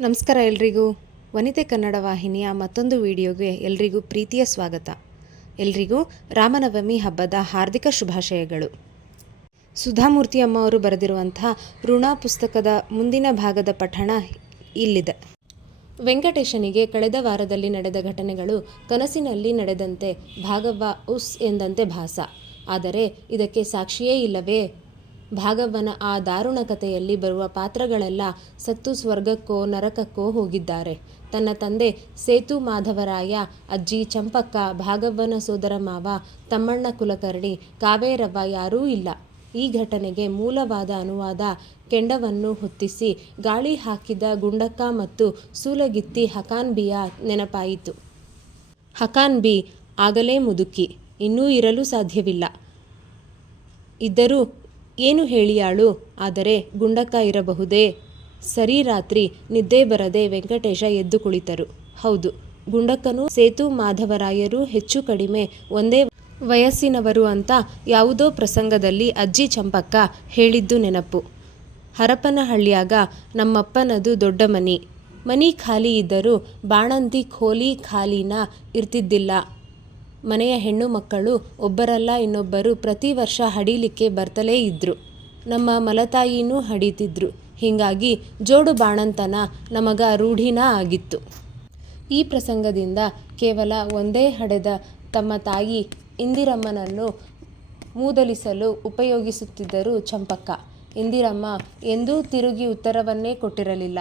ನಮಸ್ಕಾರ ಎಲ್ರಿಗೂ. ವನಿತೆ ಕನ್ನಡ ವಾಹಿನಿಯ ಮತ್ತೊಂದು ವಿಡಿಯೋಗೆ ಎಲ್ರಿಗೂ ಪ್ರೀತಿಯ ಸ್ವಾಗತ. ಎಲ್ರಿಗೂ ರಾಮನವಮಿ ಹಬ್ಬದ ಹಾರ್ದಿಕ ಶುಭಾಶಯಗಳು. ಸುಧಾಮೂರ್ತಿ ಅಮ್ಮ ಅವರು ಬರೆದಿರುವಂತಹ ಋಣ ಪುಸ್ತಕದ ಮುಂದಿನ ಭಾಗದ ಪಠಣ ಇಲ್ಲಿದೆ. ವೆಂಕಟೇಶನಿಗೆ ಕಳೆದ ವಾರದಲ್ಲಿ ನಡೆದ ಘಟನೆಗಳು ಕನಸಿನಲ್ಲಿ ನಡೆದಂತೆ ಭಾಗವ ಉಸ್ ಎಂದಂತೆ ಭಾಸ. ಆದರೆ ಇದಕ್ಕೆ ಸಾಕ್ಷಿಯೇ ಇಲ್ಲವೇ? ಭಾಗವ್ವನ ಆ ದಾರುಣ ಕಥೆಯಲ್ಲಿ ಬರುವ ಪಾತ್ರಗಳೆಲ್ಲ ಸತ್ತು ಸ್ವರ್ಗಕ್ಕೋ ನರಕಕ್ಕೋ ಹೋಗಿದ್ದಾರೆ. ತನ್ನ ತಂದೆ ಸೇತು ಮಾಧವರಾಯ, ಅಜ್ಜಿ ಚಂಪಕ್ಕ ಭಾಗವ್ವನ ಸೋದರ ಮಾವ, ತಮ್ಮಣ್ಣ ಕುಲಕರ್ಣಿ, ಕಾವೇರವ್ವ ಯಾರೂ ಇಲ್ಲ. ಈ ಘಟನೆಗೆ ಮೂಲವಾದ ಅನುವಾದ ಕೆಂಡವನ್ನು ಹೊತ್ತಿಸಿ ಗಾಳಿ ಹಾಕಿದ ಗುಂಡಕ್ಕ ಮತ್ತು ಸೂಲಗಿತ್ತಿ ಹಕಾನ್ಬಿಯ ನೆನಪಾಯಿತು. ಹಕಾನ್ಬಿ ಆಗಲೇ ಮುದುಕಿ, ಇನ್ನೂ ಇರಲು ಸಾಧ್ಯವಿಲ್ಲ. ಇದ್ದರೂ ಏನು ಹೇಳಿಯಾಳು? ಆದರೆ ಗುಂಡಕ್ಕ ಇರಬಹುದೇ? ಸರಿ ರಾತ್ರಿ, ನಿದ್ದೆ ಬರದೆ ವೆಂಕಟೇಶ ಎದ್ದು ಕುಳಿತರು. ಹೌದು, ಗುಂಡಕ್ಕನು ಸೇತು ಮಾಧವರಾಯರು ಹೆಚ್ಚು ಕಡಿಮೆ ಒಂದೇ ವಯಸ್ಸಿನವರು ಅಂತ ಯಾವುದೋ ಪ್ರಸಂಗದಲ್ಲಿ ಅಜ್ಜಿ ಚಂಪಕ್ಕ ಹೇಳಿದ್ದು ನೆನಪು. ಹರಪನಹಳ್ಳಿಯಾಗ ನಮ್ಮಪ್ಪನದು ದೊಡ್ಡ ಮನಿ. ಮನಿ ಖಾಲಿ ಇದ್ದರೂ ಬಾಣಂತಿ ಖೋಲಿ ಖಾಲಿನ ಇರ್ತಿದ್ದಿಲ್ಲ. ಮನೆಯ ಹೆಣ್ಣು ಮಕ್ಕಳು ಒಬ್ಬರಲ್ಲ ಇನ್ನೊಬ್ಬರು ಪ್ರತಿ ವರ್ಷ ಹಡೀಲಿಕ್ಕೆ ಬರ್ತಲೇ ಇದ್ದರು ನಮ್ಮ ಮಲತಾಯಿನೂ ಹಡೀತಿದ್ರು. ಹೀಗಾಗಿ ಜೋಡು ಬಾಣಂತನ ನಮಗ ರೂಢಿನ ಆಗಿತ್ತು. ಈ ಪ್ರಸಂಗದಿಂದ ಕೇವಲ ಒಂದೇ ಹಡೆದ ತಮ್ಮ ತಾಯಿ ಇಂದಿರಮ್ಮನನ್ನು ಮೂದಲಿಸಲು ಉಪಯೋಗಿಸುತ್ತಿದ್ದರು ಚಂಪಕ್ಕ. ಇಂದಿರಮ್ಮ ಎಂದೂ ತಿರುಗಿ ಉತ್ತರವನ್ನೇ ಕೊಟ್ಟಿರಲಿಲ್ಲ.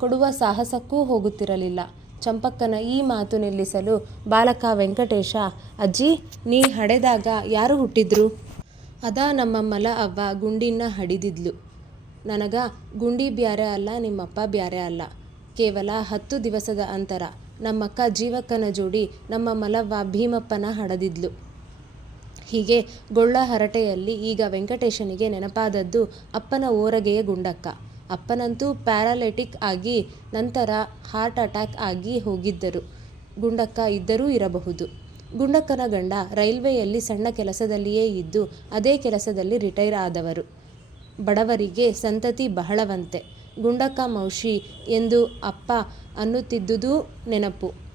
ಕೊಡುವ ಸಾಹಸಕ್ಕೂ ಹೋಗುತ್ತಿರಲಿಲ್ಲ. ಚಂಪಕ್ಕನ ಈ ಮಾತು ನಿಲ್ಲಿಸಲು ಬಾಲಕ ವೆಂಕಟೇಶ, ಅಜ್ಜಿ, ನೀ ಹಡೆದಾಗ ಯಾರು ಹುಟ್ಟಿದ್ರು? ಅದ ನಮ್ಮ ಮಲ ಅವ್ವ ಗುಂಡಿನ ಹಡಿದಿದ್ಲು. ನನಗ ಗುಂಡಿ ಬ್ಯಾರೆ ಅಲ್ಲ, ನಿಮ್ಮಪ್ಪ ಬ್ಯಾರೆ ಅಲ್ಲ. ಕೇವಲ ಹತ್ತು ದಿವಸದ ಅಂತರ. ನಮ್ಮಕ್ಕ ಜೀವಕ್ಕನ ಜೋಡಿ ನಮ್ಮ ಮಲವ್ವ ಭೀಮಪ್ಪನ ಹಡದಿದ್ಲು. ಹೀಗೆ ಗೊಳ್ಳ ಹರಟೆಯಲ್ಲಿ ಈಗ ವೆಂಕಟೇಶನಿಗೆ ನೆನಪಾದದ್ದು ಅಪ್ಪನ ಓರಗೆಯ ಗುಂಡಕ್ಕ. ಅಪ್ಪನಂತೂ ಪ್ಯಾರಾಲಿಟಿಕ್ ಆಗಿ ನಂತರ ಹಾರ್ಟ್ ಅಟ್ಯಾಕ್ ಆಗಿ ಹೋಗಿದ್ದರು. ಗುಂಡಕ್ಕ ಇದ್ದರೂ ಇರಬಹುದು. ಗುಂಡಕ್ಕನ ಗಂಡ ರೈಲ್ವೆಯಲ್ಲಿ ಸಣ್ಣ ಕೆಲಸದಲ್ಲಿಯೇ ಇದ್ದು ಅದೇ ಕೆಲಸದಲ್ಲಿ ರಿಟೈರ್ ಆದವರು. ಬಡವರಿಗೆ ಸಂತತಿ ಬಹಳವಂತೆ. ಗುಂಡಕ್ಕ ಮೌಷಿ ಎಂದು ಅಪ್ಪ ಅನ್ನುತ್ತಿದ್ದುದೂ ನೆನಪು.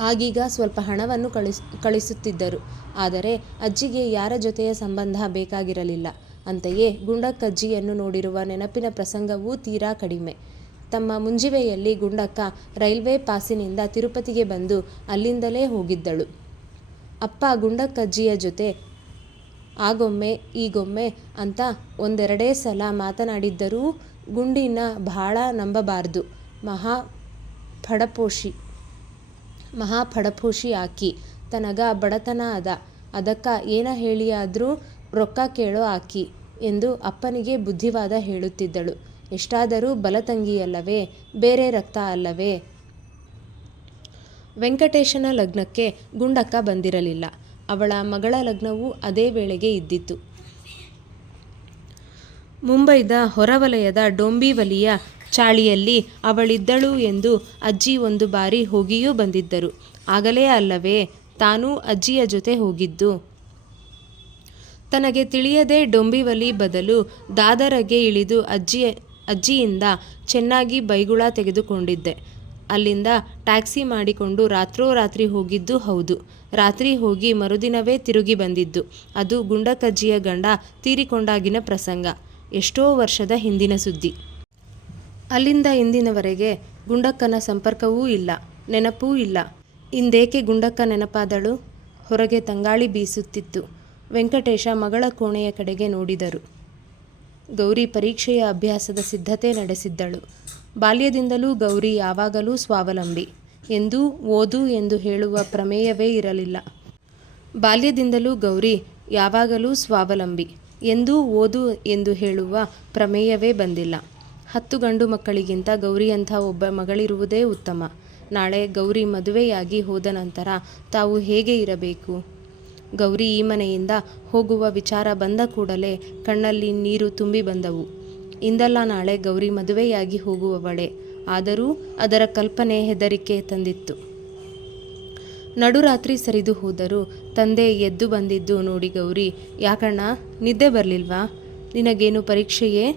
ಆಗೀಗ ಸ್ವಲ್ಪ ಹಣವನ್ನು ಕಳಿಸ್, ಕಳಿಸುತ್ತಿದ್ದರು. ಆದರೆ ಅಜ್ಜಿಗೆ ಯಾರ ಜೊತೆಯ ಸಂಬಂಧ ಬೇಕಾಗಿರಲಿಲ್ಲ. ಅಂತೆಯೇ ಗುಂಡಕ್ಕಜ್ಜಿಯನ್ನು ನೋಡಿರುವ ನೆನಪಿನ ಪ್ರಸಂಗವೂ ತೀರಾ ಕಡಿಮೆ. ತಮ್ಮ ಮುಂಜಿವೆಯಲ್ಲಿ ಗುಂಡಕ್ಕ ರೈಲ್ವೆ ಪಾಸಿನಿಂದ ತಿರುಪತಿಗೆ ಬಂದು ಅಲ್ಲಿಂದಲೇ ಹೋಗಿದ್ದಳು. ಅಪ್ಪ ಗುಂಡಕ್ಕಜ್ಜಿಯ ಜೊತೆ, ಆಗೊಮ್ಮೆ, ಈಗೊಮ್ಮೆ ಅಂತ ಒಂದೆರಡೇ ಸಲ ಮಾತನಾಡಿದ್ದರೂ ಗುಂಡಿನ ಭಾಳ ನಂಬಬಾರ್ದು. ಮಹಾ ಫಡಪೋಷಿ ಮಹಾ ಫಡಪೋಷಿ ಆಕಿ, ತನಗ ಬಡತನ ಅದ. ಅದಕ್ಕ ಏನ ಹೇಳಿಯಾದ್ರೂ ರೊಕ್ಕ ಕೇಳೋ ಆಕಿ ಎಂದು ಅಪ್ಪನಿಗೆ ಬುದ್ಧಿವಾದ ಹೇಳುತ್ತಿದ್ದಳು. ಎಷ್ಟಾದರೂ ಬಲತಂಗಿಯಲ್ಲವೇ, ಬೇರೆ ರಕ್ತ ಅಲ್ಲವೇ? ವೆಂಕಟೇಶನ ಲಗ್ನಕ್ಕೆ ಗುಂಡಕ್ಕ ಬಂದಿರಲಿಲ್ಲ. ಅವಳ ಮಗಳ ಲಗ್ನವೂ ಅದೇ ವೇಳೆಗೆ ಇದ್ದಿತ್ತು. ಮುಂಬೈದ ಹೊರವಲಯದ ಡೊಂಬಿವಲಿಯ ಚಾಳಿಯಲ್ಲಿ ಅವಳಿದ್ದಳು ಎಂದು ಅಜ್ಜಿ ಒಂದು ಬಾರಿ ಹೋಗಿಯೂ ಬಂದಿದ್ದರು. ಆಗಲೇ ಅಲ್ಲವೇ, ತಾನೂ ಅಜ್ಜಿಯ ಜೊತೆ ಹೋಗಿದ್ದು. ತನಗೆ ತಿಳಿಯದೆ ಡೊಂಬಿವಲಿ ಬದಲು ದಾದರಗೆ ಇಳಿದು ಅಜ್ಜಿ, ಅಜ್ಜಿಯಿಂದ ಚೆನ್ನಾಗಿ ಬೈಗುಳ ತೆಗೆದುಕೊಂಡಿದ್ದೆ. ಅಲ್ಲಿಂದ ಟ್ಯಾಕ್ಸಿ ಮಾಡಿಕೊಂಡು ರಾತ್ರೋರಾತ್ರಿ ಹೋಗಿದ್ದು ಹೌದು. ರಾತ್ರಿ ಹೋಗಿ ಮರುದಿನವೇ ತಿರುಗಿ ಬಂದಿದ್ದು. ಅದು ಗುಂಡಕಜ್ಜಿಯ ಗಂಡ ತೀರಿಕೊಂಡಾಗಿನ ಪ್ರಸಂಗ. ಎಷ್ಟೋ ವರ್ಷದ ಹಿಂದಿನ ಸುದ್ದಿ. ಅಲ್ಲಿಂದ ಇಂದಿನವರೆಗೆ ಗುಂಡಕ್ಕನ ಸಂಪರ್ಕವೂ ಇಲ್ಲ, ನೆನಪೂ ಇಲ್ಲ. ಇಂದೇಕೆ ಗುಂಡಕ್ಕ ನೆನಪಾದಳು? ಹೊರಗೆ ತಂಗಾಳಿ ಬೀಸುತ್ತಿತ್ತು. ವೆಂಕಟೇಶ ಮಗಳ ಕೋಣೆಯ ಕಡೆಗೆ ನೋಡಿದರು. ಗೌರಿ ಪರೀಕ್ಷೆಯ ಅಭ್ಯಾಸದ ಸಿದ್ಧತೆ ನಡೆಸಿದ್ದಳು. ಬಾಲ್ಯದಿಂದಲೂ ಗೌರಿ ಯಾವಾಗಲೂ ಸ್ವಾವಲಂಬಿ. ಎಂದೂ ಓದು ಎಂದು ಹೇಳುವ ಪ್ರಮೇಯವೇ ಇರಲಿಲ್ಲ. ಬಾಲ್ಯದಿಂದಲೂ ಗೌರಿ ಯಾವಾಗಲೂ ಸ್ವಾವಲಂಬಿ. ಎಂದೂ ಓದು ಎಂದು ಹೇಳುವ ಪ್ರಮೇಯವೇ ಬಂದಿಲ್ಲ. ಹತ್ತು ಗಂಡು ಮಕ್ಕಳಿಗಿಂತ ಗೌರಿಯಂಥ ಒಬ್ಬ ಮಗಳಿರುವುದೇ ಉತ್ತಮ. ನಾಳೆ ಗೌರಿ ಮದುವೆಯಾಗಿ ಹೋದ ನಂತರ ತಾವು ಹೇಗೆ ಇರಬೇಕು? ಗೌರಿ ಈ ಮನೆಯಿಂದ ಹೋಗುವ ವಿಚಾರ ಬಂದ ಕೂಡಲೇ ಕಣ್ಣಲ್ಲಿ ನೀರು ತುಂಬಿ ಬಂದವು. ಇಂದಲ್ಲ ನಾಳೆ ಗೌರಿ ಮದುವೆಯಾಗಿ ಹೋಗುವವಳೆ. ಆದರೂ ಅದರ ಕಲ್ಪನೆ ಹೆದರಿಕೆ ತಂದಿತ್ತು. ನಡುರಾತ್ರಿ ಸರಿದು ಹೋದರೂ ತಂದೆ ಎದ್ದು ಬಂದಿದ್ದು ನೋಡಿ ಗೌರಿ ಯಾಕಣ್ಣ ನಿದ್ದೆ ಬರಲಿಲ್ವಾ? ನಿನಗೇನು ಪರೀಕ್ಷೆಯೇ?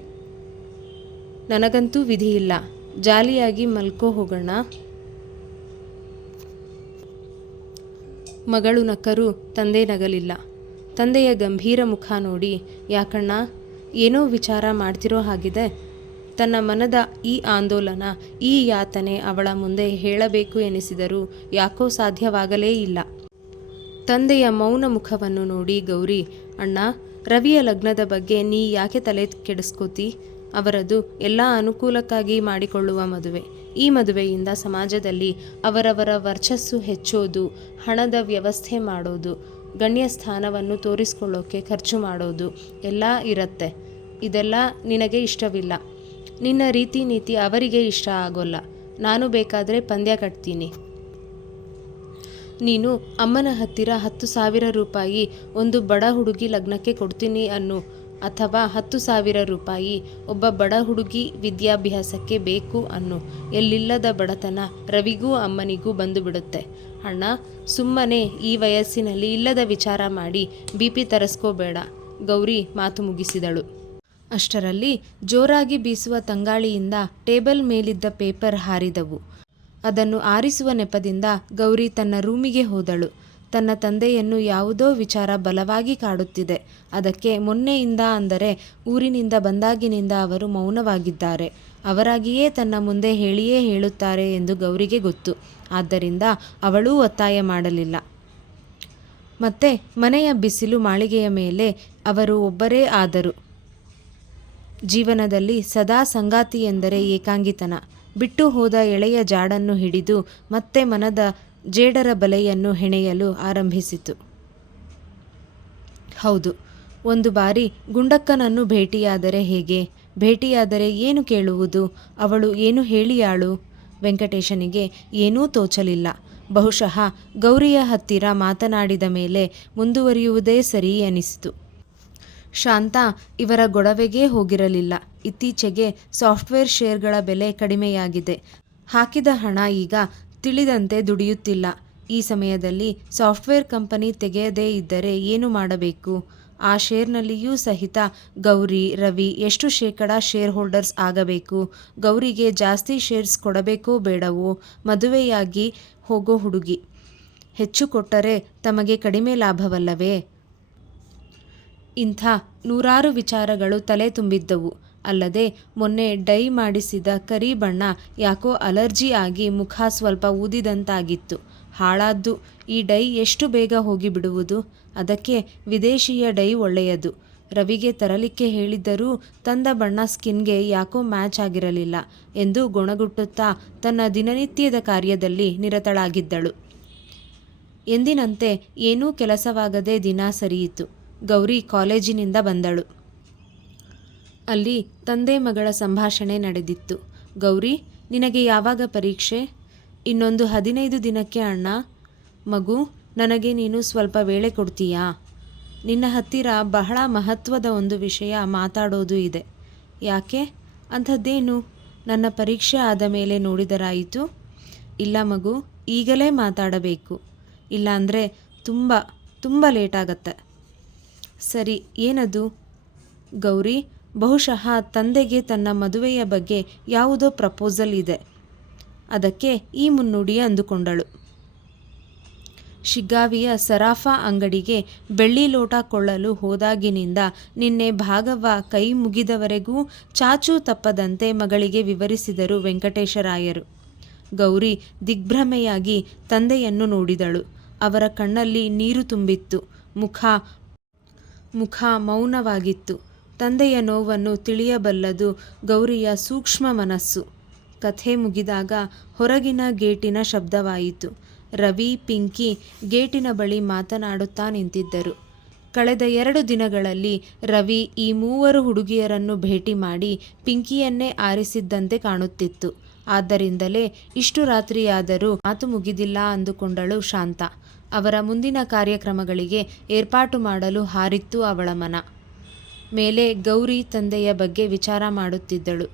ನನಗಂತೂ ವಿಧಿ ಇಲ್ಲ ಜಾಲಿಯಾಗಿ ಮಲ್ಕೋ ಹೋಗೋಣ ಮಗಳು ನಕ್ಕರೂ, ತಂದೆ ನಗಲಿಲ್ಲ. ತಂದೆಯ ಗಂಭೀರ ಮುಖ ನೋಡಿ, ಯಾಕಣ್ಣ, ಏನೋ ವಿಚಾರ ಮಾಡ್ತಿರೋ ಹಾಗಿದೆ. ತನ್ನ ಮನದ ಈ ಆಂದೋಲನ, ಈ ಯಾತನೆ ಅವಳ ಮುಂದೆ ಹೇಳಬೇಕು ಎನಿಸಿದರೂ ಯಾಕೋ ಸಾಧ್ಯವಾಗಲೇ ಇಲ್ಲ. ತಂದೆಯ ಮೌನ ಮುಖವನ್ನು ನೋಡಿ ಗೌರಿ, ಅಣ್ಣ, ರವಿಯ ಲಗ್ನದ ಬಗ್ಗೆ ನೀ ಯಾಕೆ ತಲೆ ಕೆಡಿಸ್ಕೋತಿ? ಅವರದು ಎಲ್ಲ ಅನುಕೂಲಕ್ಕಾಗಿ ಮಾಡಿಕೊಳ್ಳುವ ಮದುವೆ. ಈ ಮದುವೆಯಿಂದ ಸಮಾಜದಲ್ಲಿ ಅವರವರ ವರ್ಚಸ್ಸು ಹೆಚ್ಚೋದು, ಹಣದ ವ್ಯವಸ್ಥೆ ಮಾಡೋದು ಗಣ್ಯ ಸ್ಥಾನವನ್ನು ತೋರಿಸ್ಕೊಳ್ಳೋಕೆ ಖರ್ಚು ಮಾಡೋದು ಎಲ್ಲ ಇರುತ್ತೆ. ಇದೆಲ್ಲ ನಿನಗೆ ಇಷ್ಟವಿಲ್ಲ. ನಿನ್ನ ರೀತಿ ನೀತಿ ಅವರಿಗೆ ಇಷ್ಟ ಆಗೋಲ್ಲ. ನಾನು ಬೇಕಾದರೆ ಪಂದ್ಯ ಕಟ್ತೀನಿ. ನೀನು ಅಮ್ಮನ ಹತ್ತಿರ ಹತ್ತು ಸಾವಿರ ರೂಪಾಯಿ ಒಂದು ಬಡ ಹುಡುಗಿ ಲಗ್ನಕ್ಕೆ ಕೊಡ್ತೀನಿ ಅನ್ನು. ಅಥವಾ ಹತ್ತು ಸಾವಿರ ರೂಪಾಯಿ, ಒಬ್ಬ ಬಡ ಹುಡುಗಿ ವಿದ್ಯಾಭ್ಯಾಸಕ್ಕೆ ಬೇಕು ಅನ್ನು ಎಲ್ಲಿಲ್ಲದ ಬಡತನ ರವಿಗೂ ಅಮ್ಮನಿಗೂ ಬಂದು ಬಿಡುತ್ತೆ ಅಣ್ಣ, ಸುಮ್ಮನೆ ಈ ವಯಸ್ಸಿನಲ್ಲಿ ಇಲ್ಲದ ವಿಚಾರ ಮಾಡಿ ಬಿ ಪಿ ತರಿಸ್ಕೋಬೇಡ. ಗೌರಿ ಮಾತು ಮುಗಿಸಿದಳು. ಅಷ್ಟರಲ್ಲಿ ಜೋರಾಗಿ ಬೀಸುವ ತಂಗಾಳಿಯಿಂದ ಟೇಬಲ್ ಮೇಲಿದ್ದ ಪೇಪರ್ ಹಾರಿದವು. ಅದನ್ನು ಆರಿಸುವ ನೆಪದಿಂದ ಗೌರಿ ತನ್ನ ರೂಮಿಗೆ ಹೋದಳು. ತನ್ನ ತಂದೆಯನ್ನು ಯಾವುದೋ ವಿಚಾರ ಬಲವಾಗಿ ಕಾಡುತ್ತಿದೆ. ಅದಕ್ಕೆ ಮೊನ್ನೆಯಿಂದ ಅಂದರೆ ಊರಿನಿಂದ ಬಂದಾಗಿನಿಂದ ಅವರು ಮೌನವಾಗಿದ್ದಾರೆ. ಅವರಾಗಿಯೇ ತನ್ನ ಮುಂದೆ ಹೇಳಿಯೇ ಹೇಳುತ್ತಾರೆ ಎಂದು ಗೌರಿಗೆ ಗೊತ್ತು. ಆದ್ದರಿಂದ ಅವಳೂ ಒತ್ತಾಯ ಮಾಡಲಿಲ್ಲ. ಮತ್ತೆ ಮನೆಯ ಬಿಸಿಲು ಮಾಳಿಗೆಯ ಮೇಲೆ ಅವರು ಒಬ್ಬರೇ ಆದರು. ಜೀವನದಲ್ಲಿ ಸದಾ ಸಂಗಾತಿ ಎಂದರೆ ಏಕಾಂಗಿತನ. ಬಿಟ್ಟು ಹೋದ ಎಳೆಯ ಜಾಡನ್ನು ಹಿಡಿದು ಮತ್ತೆ ಮನದ ಜೇಡರ ಬಲೆಯನ್ನು ಹೆಣೆಯಲು ಆರಂಭಿಸಿತು. ಹೌದು, ಒಂದು ಬಾರಿ ಗುಂಡಕ್ಕನನ್ನು ಭೇಟಿಯಾದರೆ ಹೇಗೆ? ಭೇಟಿಯಾದರೆ ಏನು ಕೇಳುವುದು? ಅವಳು ಏನು ಹೇಳಿಯಾಳು? ವೆಂಕಟೇಶನಿಗೆ ಏನೂ ತೋಚಲಿಲ್ಲ. ಬಹುಶಃ ಗೌರಿಯ ಹತ್ತಿರ ಮಾತನಾಡಿದ ಮೇಲೆ ಮುಂದುವರಿಯುವುದೇ ಸರಿ ಅನಿಸಿತು ಶಾಂತಾ ಇವರ ಗೊಡವೆಗೇ ಹೋಗಿರಲಿಲ್ಲ. ಇತ್ತೀಚೆಗೆ ಸಾಫ್ಟ್ವೇರ್ ಶೇರ್ಗಳ ಬೆಲೆ ಕಡಿಮೆಯಾಗಿದೆ. ಹಾಕಿದ ಹಣ ಈಗ ತಿಳಿದಂತೆ ದುಡಿಯುತ್ತಿಲ್ಲ. ಈ ಸಮಯದಲ್ಲಿ ಸಾಫ್ಟ್ವೇರ್ ಕಂಪನಿ ತೆಗೆಯದೇ ಇದ್ದರೆ ಏನು ಮಾಡಬೇಕು? ಆ ಶೇರ್ನಲ್ಲಿಯೂ ಸಹಿತ ಗೌರಿ, ರವಿ ಎಷ್ಟು ಶೇಕಡ ಶೇರ್ ಹೋಲ್ಡರ್ಸ್ ಆಗಬೇಕು? ಗೌರಿಗೆ ಜಾಸ್ತಿ ಶೇರ್ಸ್ ಕೊಡಬೇಕೋ ಬೇಡವೋ? ಮದುವೆಯಾಗಿ ಹೋಗೋ ಹುಡುಗಿ ಹೆಚ್ಚು ಕೊಟ್ಟರೆ ತಮಗೆ ಕಡಿಮೆ ಲಾಭವಲ್ಲವೇ? ಇಂಥ ನೂರಾರು ವಿಚಾರಗಳು ತಲೆ ತುಂಬಿದ್ದವು. ಅಲ್ಲದೆ ಮೊನ್ನೆ ಡೈ ಮಾಡಿಸಿದ ಕರಿ ಬಣ್ಣ ಯಾಕೋ ಅಲರ್ಜಿ ಆಗಿ ಮುಖ ಸ್ವಲ್ಪ ಊದಿದಂತಾಗಿತ್ತು. ಹಾಳಾದ್ದು. ಈ ಡೈ ಎಷ್ಟು ಬೇಗ ಹೋಗಿಬಿಡುವುದು? ಅದಕ್ಕೆ ವಿದೇಶಿಯ ಡೈ ಒಳ್ಳೆಯದು. ರವಿಗೆ ತರಲಿಕ್ಕೆ ಹೇಳಿದ್ದರೂ ತಂದ ಬಣ್ಣ ಸ್ಕಿನ್ಗೆ ಯಾಕೋ ಮ್ಯಾಚ್ ಆಗಿರಲಿಲ್ಲ ಎಂದು ಗೊಣಗುಟ್ಟುತ್ತಾ ತನ್ನ ದಿನನಿತ್ಯದ ಕಾರ್ಯದಲ್ಲಿ ನಿರತಳಾಗಿದ್ದಳು. ಎಂದಿನಂತೆ ಏನೂ ಕೆಲಸವಾಗದೆ ದಿನ ಸರಿಯಿತು. ಗೌರಿ ಕಾಲೇಜಿನಿಂದ ಬಂದಳು. ಅಲ್ಲಿ ತಂದೆ ಮಗಳ ಸಂಭಾಷಣೆ ನಡೆದಿತ್ತು. ಗೌರಿ, ನಿನಗೆ ಯಾವಾಗ ಪರೀಕ್ಷೆ? ಇನ್ನೊಂದು ಹದಿನೈದು ದಿನಕ್ಕೆ ಅಣ್ಣ. ಮಗು, ನನಗೆ ನೀನು ಸ್ವಲ್ಪ ವೇಳೆ ಕೊಡ್ತೀಯಾ? ನಿನ್ನ ಹತ್ತಿರ ಬಹಳ ಮಹತ್ವದ ಒಂದು ವಿಷಯ ಮಾತಾಡೋದು ಇದೆ. ಯಾಕೆ? ಅಂಥದ್ದೇನು? ನನ್ನ ಪರೀಕ್ಷೆ ಆದ ಮೇಲೆ ನೋಡಿದರಾಯಿತು. ಇಲ್ಲ ಮಗು, ಈಗಲೇ ಮಾತಾಡಬೇಕು. ಇಲ್ಲಾಂದರೆ ತುಂಬ ತುಂಬ ಲೇಟಾಗತ್ತೆ ಸರಿ, ಏನದು? ಗೌರಿ ಬಹುಶಃ ತಂದೆಗೆ ತನ್ನ ಮದುವೆಯ ಬಗ್ಗೆ ಯಾವುದೋ ಪ್ರಪೋಸಲ್ ಇದೆ. ಅದಕ್ಕೆ ಈ ಮುನ್ನುಡಿ ಅಂದುಕೊಂಡಳು. ಶಿಗ್ಗಾವಿಯ ಸರಾಫಾ ಅಂಗಡಿಗೆ ಬೆಳ್ಳಿ ಲೋಟ ಕೊಳ್ಳಲು ಹೋದಾಗಿನಿಂದ ನಿನ್ನೆ ಭಾಗವ ಕೈ ಮುಗಿದವರೆಗೂ ಚಾಚೂ ತಪ್ಪದಂತೆ ಮಗಳಿಗೆ ವಿವರಿಸಿದರು ವೆಂಕಟೇಶರಾಯರು. ಗೌರಿ ದಿಗ್ಭ್ರಮೆಯಾಗಿ ತಂದೆಯನ್ನು ನೋಡಿದಳು. ಅವರ ಕಣ್ಣಲ್ಲಿ ನೀರು ತುಂಬಿತ್ತು. ಮುಖ ಮುಖ ಮೌನವಾಗಿತ್ತು. ತಂದೆಯ ನೋವನ್ನು ತಿಳಿಯಬಲ್ಲದು ಗೌರಿಯ ಸೂಕ್ಷ್ಮ ಮನಸ್ಸು. ಕಥೆ ಮುಗಿದಾಗ ಹೊರಗಿನ ಗೇಟಿನ ಶಬ್ದವಾಯಿತು. ರವಿ, ಪಿಂಕಿ ಗೇಟಿನ ಬಳಿ ಮಾತನಾಡುತ್ತಾ ನಿಂತಿದ್ದರು. ಕಳೆದ ಎರಡು ದಿನಗಳಲ್ಲಿ ರವಿ ಈ ಮೂವರು ಹುಡುಗಿಯರನ್ನು ಭೇಟಿ ಮಾಡಿ ಪಿಂಕಿಯನ್ನೇ ಆರಿಸಿದ್ದಂತೆ ಕಾಣುತ್ತಿತ್ತು. ಆದ್ದರಿಂದಲೇ ಇಷ್ಟು ರಾತ್ರಿಯಾದರೂ ಮಾತು ಮುಗಿದಿಲ್ಲ ಅಂದುಕೊಂಡಳು ಶಾಂತ. ಅವರ ಮುಂದಿನ ಕಾರ್ಯಕ್ರಮಗಳಿಗೆ ಏರ್ಪಾಟು ಮಾಡಲು ಹಾರಿತ್ತು ಅವಳ ಮನ. ಮೇಲೆ ಗೌರಿ ತಂದೆಯ ಬಗ್ಗೆ ವಿಚಾರ ಮಾಡುತ್ತಿದ್ದಳು.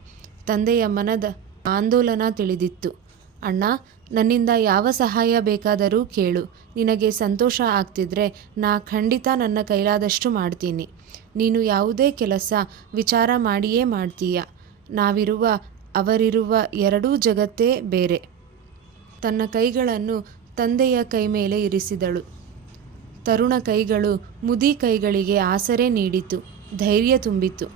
ತಂದೆಯ ಮನದ ಆಂದೋಲನ ತಿಳಿದಿತ್ತು. ಅಣ್ಣ, ನನ್ನಿಂದ ಯಾವ ಸಹಾಯ ಬೇಕಾದರೂ ಕೇಳು. ನಿನಗೆ ಸಂತೋಷ ಆಗ್ತಿದ್ರೆ ನಾ ಖಂಡಿತ ನನ್ನ ಕೈಲಾದಷ್ಟು ಮಾಡ್ತೀನಿ. ನೀನು ಯಾವುದೇ ಕೆಲಸ ವಿಚಾರ ಮಾಡಿಯೇ ಮಾಡ್ತೀಯ. ನಾವಿರುವ, ಅವರಿರುವ ಎರಡೂ ಜಗತ್ತೇ ಬೇರೆ ತನ್ನ ಕೈಗಳನ್ನು ತಂದೆಯ ಕೈ ಮೇಲೆ ಇರಿಸಿದಳು. ತರುಣ ಕೈಗಳು ಮುದಿ ಕೈಗಳಿಗೆ ಆಸರೆ ನೀಡಿತು. ಧೈರ್ಯ ತುಂಬಿತು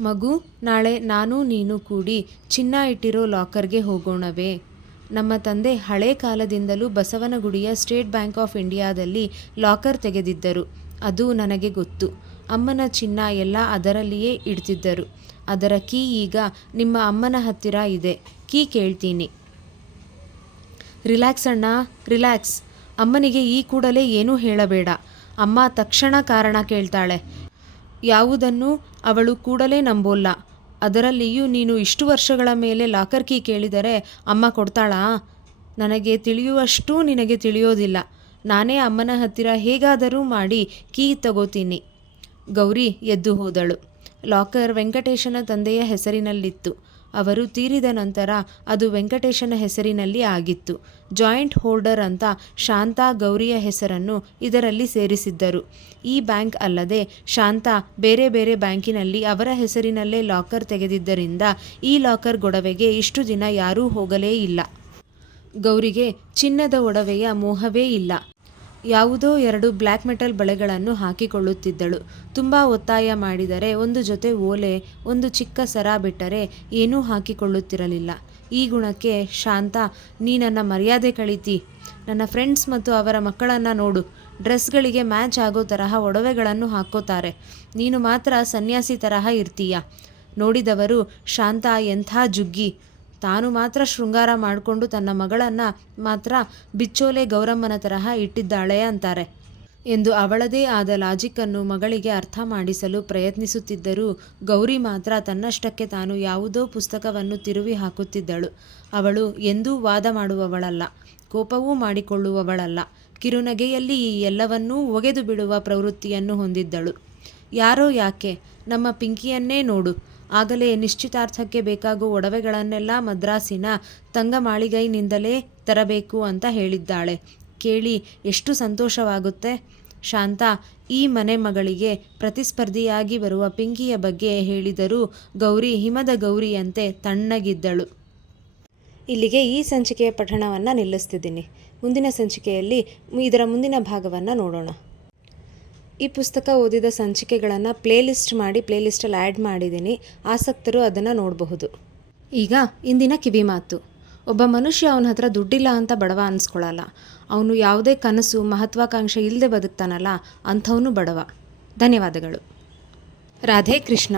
ಮಗು, ನಾಳೆ ನಾನು ನೀನು ಕೂಡಿ ಚಿನ್ನ ಇಟ್ಟಿರೋ ಲಾಕರ್ಗೆ ಹೋಗೋಣವೇ. ನಮ್ಮ ತಂದೆ ಹಳೆ ಕಾಲದಿಂದಲೂ ಬಸವನಗುಡಿಯ ಸ್ಟೇಟ್ ಬ್ಯಾಂಕ್ ಆಫ್ ಇಂಡಿಯಾದಲ್ಲಿ ಲಾಕರ್ ತೆಗೆದಿದ್ದರು. ಅದು ನನಗೆ ಗೊತ್ತು. ಅಮ್ಮನ ಚಿನ್ನ ಎಲ್ಲ ಅದರಲ್ಲಿಯೇ ಇಡ್ತಿದ್ದರು. ಅದರ ಕೀ ಈಗ ನಿಮ್ಮ ಅಮ್ಮನ ಹತ್ತಿರ ಇದೆ. ಕೀ ಕೇಳ್ತೀನಿ. ರಿಲ್ಯಾಕ್ಸ್ ಅಣ್ಣ, ರಿಲ್ಯಾಕ್ಸ್. ಅಮ್ಮನಿಗೆ ಈ ಕೂಡಲೇ ಏನೂ ಹೇಳಬೇಡ. ಅಮ್ಮ ತಕ್ಷಣ ಕಾರಣ ಕೇಳ್ತಾಳೆ. ಯಾವುದನ್ನು ಅವಳು ಕೂಡಲೇ ನಂಬೋಲ್ಲ. ಅದರಲ್ಲಿಯೂ ನೀನು ಇಷ್ಟು ವರ್ಷಗಳ ಮೇಲೆ ಲಾಕರ್ ಕೀ ಕೇಳಿದರೆ ಅಮ್ಮ ಕೊಡ್ತಾಳಾ? ನನಗೆ ತಿಳಿಯುವಷ್ಟೂ ನಿನಗೆ ತಿಳಿಯೋದಿಲ್ಲ. ನಾನೇ ಅಮ್ಮನ ಹತ್ತಿರ ಹೇಗಾದರೂ ಮಾಡಿ ಕೀ ತಗೋತೀನಿ. ಗೌರಿ ಎದ್ದು ಹೋದಳು. ಲಾಕರ್ ವೆಂಕಟೇಶನ ತಂದೆಯ ಹೆಸರಿನಲ್ಲಿತ್ತು. ಅವರು ತೀರಿದ ನಂತರ ಅದು ವೆಂಕಟೇಶನ ಹೆಸರಿನಲ್ಲಿ ಆಗಿತ್ತು. ಜಾಯಿಂಟ್ ಹೋಲ್ಡರ್ ಅಂತ ಶಾಂತಾ ಗೌರಿಯ ಹೆಸರನ್ನು ಇದರಲ್ಲಿ ಸೇರಿಸಿದ್ದರು. ಈ ಬ್ಯಾಂಕ್ ಅಲ್ಲದೆ ಶಾಂತಾ ಬೇರೆ ಬೇರೆ ಬ್ಯಾಂಕಿನಲ್ಲಿ ಅವರ ಹೆಸರಿನಲ್ಲೇ ಲಾಕರ್ ತೆಗೆದಿದ್ದರಿಂದ ಈ ಲಾಕರ್ ಗೊಡವೆಗೆ ಇಷ್ಟು ದಿನ ಯಾರೂ ಹೋಗಲೇ ಇಲ್ಲ. ಗೌರಿಗೆ ಚಿನ್ನದ ಒಡವೆಯ ಮೋಹವೇ ಇಲ್ಲ. ಯಾವುದೋ ಎರಡು ಬ್ಲ್ಯಾಕ್ ಮೆಟಲ್ ಬಳೆಗಳನ್ನು ಹಾಕಿಕೊಳ್ಳುತ್ತಿದ್ದಳು. ತುಂಬ ಒತ್ತಾಯ ಮಾಡಿದರೆ ಒಂದು ಜೊತೆ ಓಲೆ, ಒಂದು ಚಿಕ್ಕ ಸರ ಬಿಟ್ಟರೆ ಏನೂ ಹಾಕಿಕೊಳ್ಳುತ್ತಿರಲಿಲ್ಲ. ಈ ಗುಣಕ್ಕೆ, ಶಾಂತ, ನೀ ನನ್ನ ಮರ್ಯಾದೆ ಕಳೀತಿ. ನನ್ನ ಫ್ರೆಂಡ್ಸ್ ಮತ್ತು ಅವರ ಮಕ್ಕಳನ್ನು ನೋಡು. ಡ್ರೆಸ್ಗಳಿಗೆ ಮ್ಯಾಚ್ ಆಗೋ ತರಹ ಒಡವೆಗಳನ್ನು ಹಾಕೋತಾರೆ. ನೀನು ಮಾತ್ರ ಸನ್ಯಾಸಿ ತರಹ ಇರ್ತೀಯ. ನೋಡಿದವರು, ಶಾಂತ, ಎಂಥ ಜುಗ್ಗಿ. ತಾನು ಮಾತ್ರ ಶೃಂಗಾರ ಮಾಡಿಕೊಂಡು ತನ್ನ ಮಗಳನ್ನು ಮಾತ್ರ ಬಿಚ್ಚೋಲೆ ಗೌರಮ್ಮನ ತರಹ ಇಟ್ಟಿದ್ದಾಳೆ ಅಂತಾರೆ. ಎಂದು ಅವಳದೇ ಆದ ಲಾಜಿಕ್ಕನ್ನು ಮಗಳಿಗೆ ಅರ್ಥ ಮಾಡಿಸಲು ಪ್ರಯತ್ನಿಸುತ್ತಿದ್ದರೂ ಗೌರಿ ಮಾತ್ರ ತನ್ನಷ್ಟಕ್ಕೆ ತಾನು ಯಾವುದೋ ಪುಸ್ತಕವನ್ನು ತಿರುವಿ ಹಾಕುತ್ತಿದ್ದಳು. ಅವಳು ಎಂದೂ ವಾದ ಮಾಡುವವಳಲ್ಲ, ಕೋಪವೂ ಮಾಡಿಕೊಳ್ಳುವವಳಲ್ಲ, ಕಿರುನಗೆಯಲ್ಲಿ ಈ ಎಲ್ಲವನ್ನೂ ಒಗೆದು ಬಿಡುವ ಪ್ರವೃತ್ತಿಯನ್ನು ಹೊಂದಿದ್ದಳು. ಯಾರೋ ಯಾಕೆ? ನಮ್ಮ ಪಿಂಕಿಯನ್ನೇ ನೋಡು. ಆಗಲೇ ನಿಶ್ಚಿತಾರ್ಥಕ್ಕೆ ಬೇಕಾಗುವ ಒಡವೆಗಳನ್ನೆಲ್ಲ ಮದ್ರಾಸಿನ ತಂಗಮಾಳಿಗೈನಿಂದಲೇ ತರಬೇಕು ಅಂತ ಹೇಳಿದ್ದಾಳೆ. ಕೇಳಿ ಎಷ್ಟು ಸಂತೋಷವಾಗುತ್ತೆ? ಶಾಂತ, ಈ ಮನೆ ಮಗಳಿಗೆ ಪ್ರತಿಸ್ಪರ್ಧಿಯಾಗಿ ಬರುವ ಪಿಂಕಿಯ ಬಗ್ಗೆ ಹೇಳಿದರೂ ಗೌರಿ ಹಿಮದ ಗೌರಿಯಂತೆ ತಣ್ಣಗಿದ್ದಳು. ಇಲ್ಲಿಗೆ ಈ ಸಂಚಿಕೆಯ ಪಠಣವನ್ನು ನಿಲ್ಲಿಸ್ತಿದ್ದೀನಿ. ಮುಂದಿನ ಸಂಚಿಕೆಯಲ್ಲಿ ಇದರ ಮುಂದಿನ ಭಾಗವನ್ನು ನೋಡೋಣ. ಈ ಪುಸ್ತಕ ಓದಿದ ಸಂಚಿಕೆಗಳನ್ನು ಪ್ಲೇಲಿಸ್ಟ್ ಮಾಡಿ ಪ್ಲೇಲಿಸ್ಟಲ್ಲಿ ಆ್ಯಡ್ ಮಾಡಿದ್ದೀನಿ. ಆಸಕ್ತರು ಅದನ್ನು ನೋಡಬಹುದು. ಈಗ ಇಂದಿನ ಕಿವಿ ಮಾತು. ಒಬ್ಬ ಮನುಷ್ಯ ಅವನ ಹತ್ರ ದುಡ್ಡಿಲ್ಲ ಅಂತ ಬಡವ ಅನ್ಸ್ಕೊಳ್ಳಲ್ಲ ಅವನು ಯಾವುದೇ ಕನಸು, ಮಹತ್ವಾಕಾಂಕ್ಷೆ ಇಲ್ಲದೆ ಬದುಕ್ತಾನಲ್ಲ, ಅಂಥವನು ಬಡವ. ಧನ್ಯವಾದಗಳು. ರಾಧೆ ಕೃಷ್ಣ.